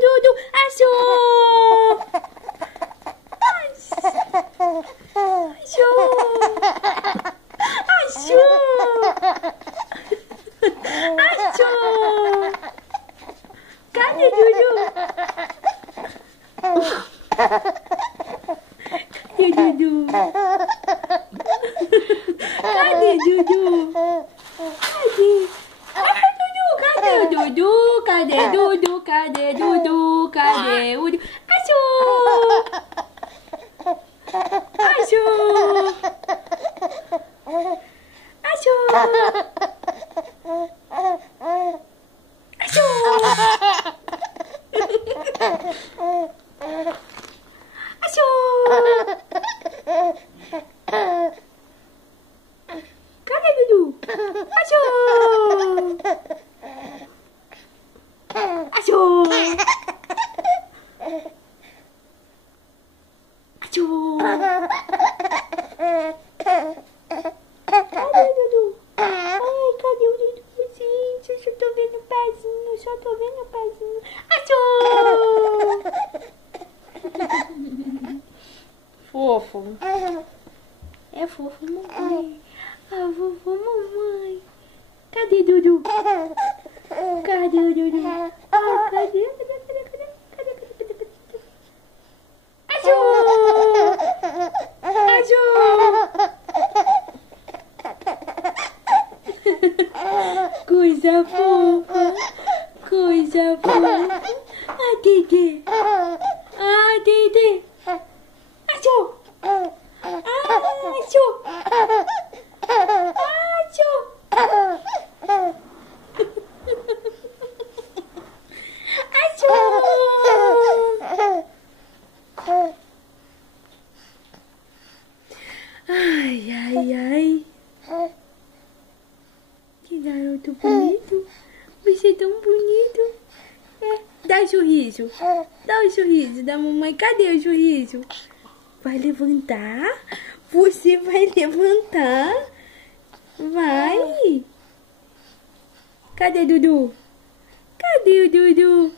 Dudu? Achou! Achou! Achou! Cadê Dudu? Cadê Dudu? Cadê Dudu? Cadê? Cadê Dudu? Cadê Dudu? Cadê Dudu? Cadê o Dudu? Achou! Achou! Achou! Achou! Achou! Cadê Dudu? Achou! Achou! Achou! Cadê Dudu? Ai, cadê o Dudu, gente? Eu só tô vendo o pezinho, só tô vendo o pezinho. Achou! Fofo. É fofo, mamãe. Ah, vovô, mamãe. Cadê Dudu? Cadê o Dudu? Ah, cadê? Achou! Achou! Coisa fofa. Coisa fofa. Ah, Dede. Ah, Dede. Achou! Achou! Achou! Ai, ai, ai. Que garoto bonito. Você é tão bonito. É. Dá um sorriso. Dá um sorriso da mamãe. Cadê o sorriso? Vai levantar? Você vai levantar? Vai. Cadê Dudu? Cadê o Dudu?